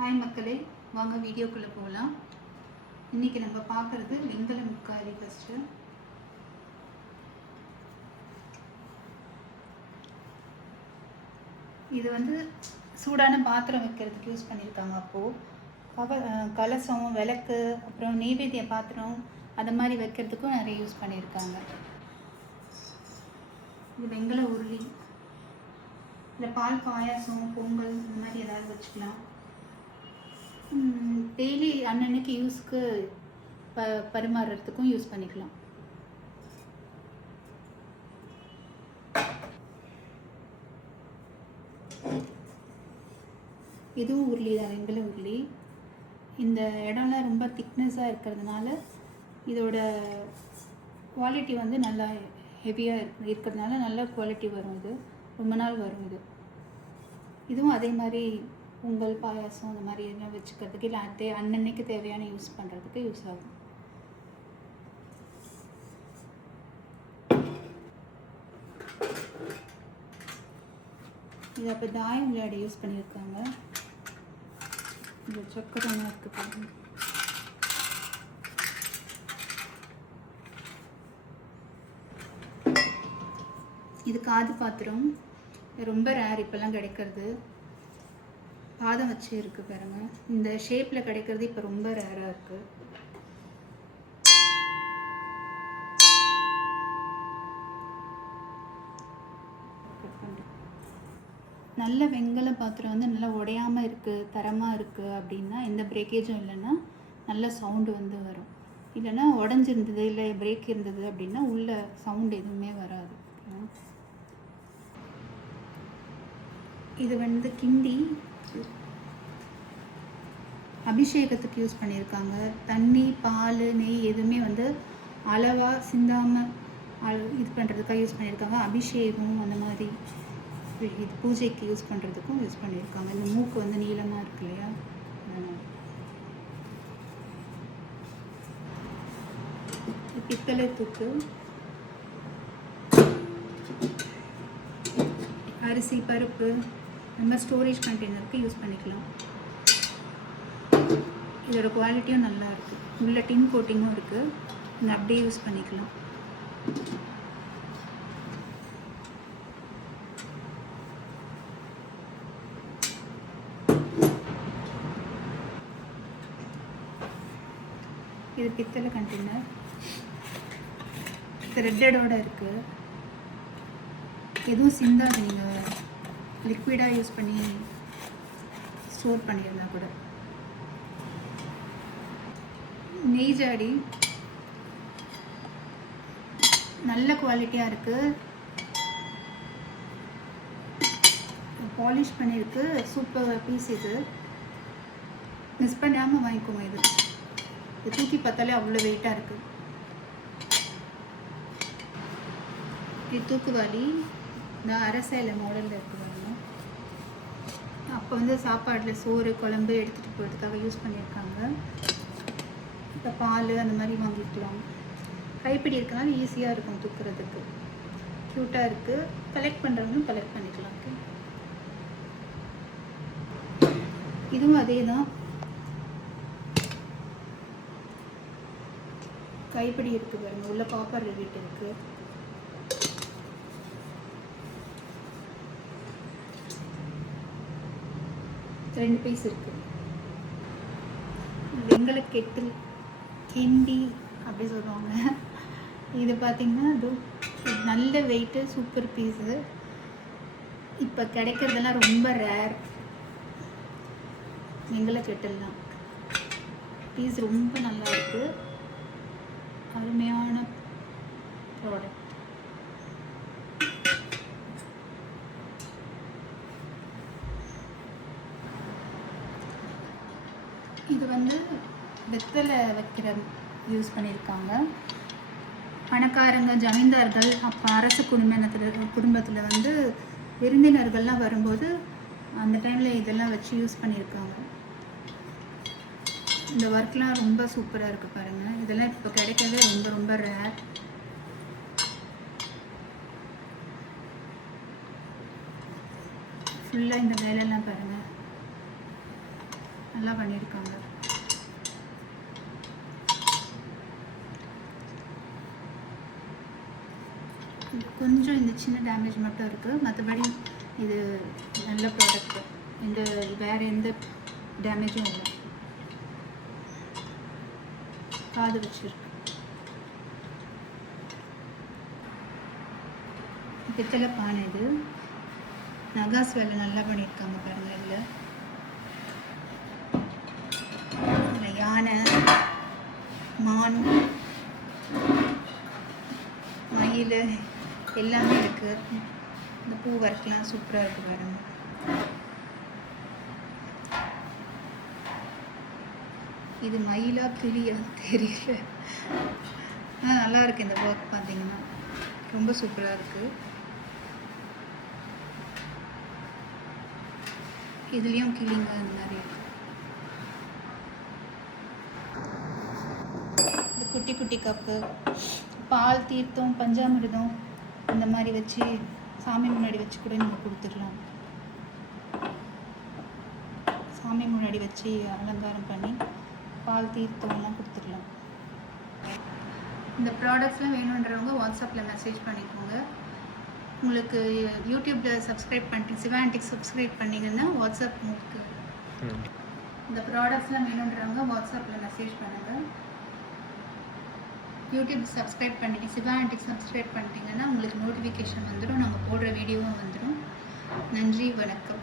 Hi மக்களே, வாங்க வீடியோக்குள்ளே போகலாம். இன்றைக்கி நம்ம பார்க்குறது வெங்கல முக்காலி. ஃபஸ்ட்டு இது வந்து சூடான பாத்திரம் வைக்கிறதுக்கு யூஸ் பண்ணியிருக்காங்க. அப்போது கலசம், விளக்கு, அப்புறம் நெய்வேத்திய பாத்திரம் அது மாதிரி வைக்கிறதுக்கும் நிறைய யூஸ் பண்ணியிருக்காங்க. இது வெங்கல உருளி. இதில் பால் பாயாசம், பொங்கல் இந்த மாதிரி ஏதாவது வச்சுக்கலாம். டெய்லி அன்னன்னைக்கு யூஸ்க்கு பரிமாறுறதுக்கும் யூஸ் பண்ணிக்கலாம். இதுவும் உருளி தான், வெங்கல உருளி. இந்த இடம்லாம் ரொம்ப திக்னஸாக இருக்கிறதுனால இதோட குவாலிட்டி வந்து நல்லா ஹெவியாக இருக்கிறதுனால நல்ல குவாலிட்டி வரும். இது ரொம்ப நாள் வரும். இதுவும் அதே மாதிரி பொங்கல், பாயாசம் அந்த மாதிரி எல்லாம் வச்சுக்கிறதுக்கு இல்லை அன்னன்னைக்கு தேவையான யூஸ் பண்ணுறதுக்கு யூஸ் ஆகும். இது அப்போ தாயம் விளையாட யூஸ் பண்ணியிருக்காங்க. இந்த சக்கரம் இருக்கு பாருங்க. இது காது பாத்திரம், ரொம்ப ரேர், இப்போல்லாம் கிடைக்கிறது. பாதம் வச்சு இருக்குது பாருங்க. இந்த ஷேப்பில் கிடைக்கிறது இப்போ ரொம்ப ரேராக இருக்குது. நல்ல வெங்கல பாத்திரம் வந்து நல்லா உடையாமல் இருக்குது, தரமாக இருக்குது அப்படின்னா, எந்த பிரேக்கேஜும் இல்லைன்னா நல்ல சவுண்டு வந்து வரும். இல்லைன்னா உடஞ்சிருந்தது இல்லை பிரேக் இருந்தது அப்படின்னா உள்ள சவுண்டு எதுவுமே வராது. இது வந்து கிண்டி அபிஷேகத்துக்கு யூஸ் பண்ணியிருக்காங்க. தண்ணி, பால், நெய் எதுவுமே வந்து அளவாக சிந்தாமல் இது பண்ணுறதுக்காக யூஸ் பண்ணியிருக்காங்க. அபிஷேகம் அந்த மாதிரி இது பூஜைக்கு யூஸ் பண்ணுறதுக்கும் யூஸ் பண்ணியிருக்காங்க. இந்த மூக்கு வந்து நீளமாக இருக்கு இல்லையா, அதனால். பித்தளை தூக்கு, அரிசி, பருப்பு அந்த மாதிரி ஸ்டோரேஜ் கண்டெய்னருக்கு யூஸ் பண்ணிக்கலாம். இதோட குவாலிட்டியும் நல்லா இருக்குது. உள்ள டின் கோட்டிங்கும் இருக்குது. நீங்கள் அப்படியே யூஸ் பண்ணிக்கலாம். இது பித்தளை கண்டெய்னர், த்ரெட்டடோட இருக்குது. எதுவும் சிந்தாது, நீங்கள் லிக்விடாக யூஸ் பண்ணி ஸ்டோர் பண்ணியிருந்தா கூட. நெய் ஜாடி நல்ல குவாலிட்டியாக இருக்குது, பாலிஷ் பண்ணியிருக்கு. Super piece. இது மிஸ் பண்ணாமல் வாங்கிக்கோங்க. இது தூக்கி பார்த்தாலே அவ்வளோ வெயிட்டாக இருக்குது. இது தூக்குவாளி, இந்த அரசேலை மாடலில் இருக்குவாங்க. அப்போ வந்து சாப்பாடில் சோறு, குழம்பு எடுத்துகிட்டு போகிறதுக்காக யூஸ் பண்ணியிருக்காங்க. இப்போ பால் அந்த மாதிரி வாங்கிக்கலாம். கைப்பிடி இருக்கனால ஈஸியாக இருக்கும் தூக்குறதுக்கு. க்யூட்டாக இருக்குது. கலெக்ட் பண்ணுறவங்களும் கலெக்ட் பண்ணிக்கலாம். இதுவும் அதே தான். கைப்பிடி இருக்குது பாருங்க. உள்ள காப்பர் ரிவீட் இருக்குது. ரெண்டு பீஸ் இருக்குது. வெங்கல கெட்டில், கிண்டி அப்படி சொல்லுவாங்க. இது பார்த்திங்கன்னா நல்ல வெயிட்டு, சூப்பர் பீஸு. இப்போ கிடைக்கிறதெல்லாம் ரொம்ப ரேர். வெங்கல கெட்டில் தான். பீஸ் ரொம்ப நல்லா இருக்குது. அருமையான ப்ராடக்ட். இது வந்து வெத்தலை வைக்கிற யூஸ் பண்ணியிருக்காங்க. பணக்காரங்க, ஜமீன்தார்கள், அப்போ அரசு குடும்பத்தில் வந்து விருந்தினர்கள்லாம் வரும்போது அந்த டைமில் இதெல்லாம் வச்சு யூஸ் பண்ணியிருக்காங்க. இந்த ஒர்க்லாம் ரொம்ப சூப்பராக இருக்குது பாருங்கள். இதெல்லாம் இப்போ கிடைக்கிறதே ரொம்ப ரொம்ப ரேர். ஃபுல்லாக இந்த வேலையெல்லாம் பாருங்கள். நல்லா பண்ணியிருக்காங்க. கொஞ்சம் இந்த சின்ன டேமேஜ் மட்டும் இருக்குது, மற்றபடி இது நல்ல ப்ராடக்ட்டு. இந்த வேறு எந்த டேமேஜும் இல்லை. காது வச்சுருக்கு. பித்தளை பானை இது. நகாஸ் வேலை நல்லா பண்ணியிருக்காங்க பாருங்கள். இதில் யானை, மான், மயில் எல்லாமே இருக்குது. இந்த பூ ஒர்க்லாம் சூப்பராக இருக்குது பாருங்க. இது மயிலா கிளியா தெரியல. நல்லா இருக்குது இந்த ஒர்க். பார்த்தீங்கன்னா ரொம்ப சூப்பராக இருக்குது. இதுலேயும் கிளிங்க அந்த மாதிரி இருக்குது. இந்த குட்டி குட்டி கப்பு, பால், தீர்த்தம், பஞ்சாமிர்தம் இந்த மாதிரி வச்சு சாமி முன்னாடி வச்சு கூட நீங்கள் கொடுத்துடலாம். சாமி முன்னாடி வச்சு அலங்காரம் பண்ணி பால், தீர்த்தம்லாம் கொடுத்துடலாம். இந்த ப்ராடக்ட்ஸ்லாம் வேணுன்றவங்க வாட்ஸ்அப்பில் மெசேஜ் பண்ணிக்கோங்க. உங்களுக்கு யூடியூப்பில் சப்ஸ்கிரைப் பண்ணிட்டு சிவா ஆன்டிக்ஸ் சப்ஸ்கிரைப் பண்ணிங்கன்னா வாட்ஸ்அப் உங்களுக்கு இந்த ப்ராடக்ட்ஸ்லாம் வேணுன்றவங்க வாட்ஸ்அப்பில் மெசேஜ் பண்ணுங்கள். யூடியூப் சப்ஸ்கிரைப் பண்ணிட்டு சிவா ஆன்டிக்ஸ் சப்ஸ்கிரைப் பண்ணிட்டீங்கன்னா உங்களுக்கு நோட்டிஃபிகேஷன் வந்துடும். நாங்கள் போடுற வீடியோவும் வந்துடும். நன்றி, வணக்கம்.